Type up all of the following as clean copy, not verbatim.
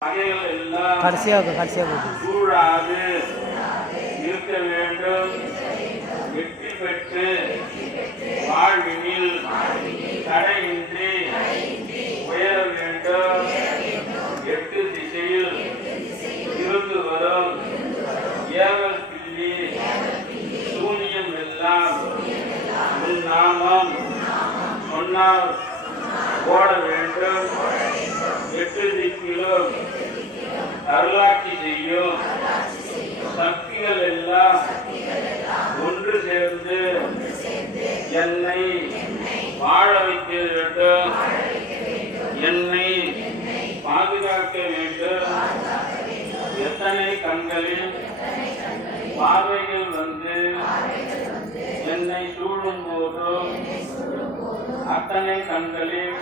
கடைசியாக சூழாது இருக்க வேண்டும். வெற்றி பெற்று வாழ்வினில் தடையின்றி உயர வேண்டும். எட்டு திசையில் இருந்து வரும் ஏவல் பில்லி சூனியம் எல்லாம் உன் நாமம் சொன்னால் ஓட வேண்டும். எட்டு திக்கிலும் அருளாட்சி செய்யும் சக்திகள் எல்லாம் ஒன்று சேர்ந்து என்னை வாழ வைக்க வேண்டும். என்னை பாதுகாக்க வேண்டும். எத்தனை கண்களில் பார்வைகள் வந்து என்னை சூழும் போதும் அத்தனை கண்களில்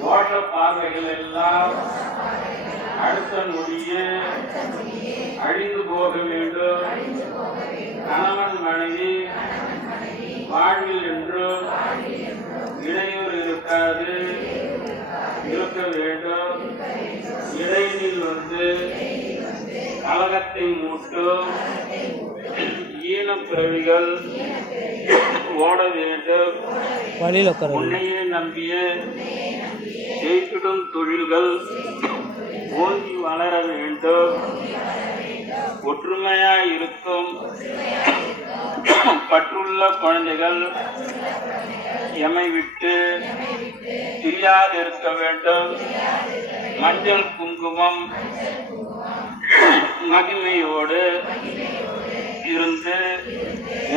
தோஷ பார்வைகள் எல்லாம் அடுத்த நொடியே அழிந்து போக வேண்டும். கணவன் மனைவி வாழ்வில் என்றும் இடையூறு இருக்க வேண்டும். இடையினில் வந்து கலகத்தை மூட்டும் ஈனப்பிறவிகள் ஓட வேண்டும். உன்னையே நம்பிய ஜெயித்திடும் தொழில்கள் ஓங்கி வளர வேண்டும். ஒற்றுமையாய் இருக்கும் பற்றுள்ள குழந்தைகள் எமை விட்டு பிரியாதிருக்க வேண்டும். மஞ்சள் குங்குமம் மகிமையோடு இருந்து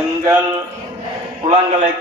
எங்கள் குலங்களை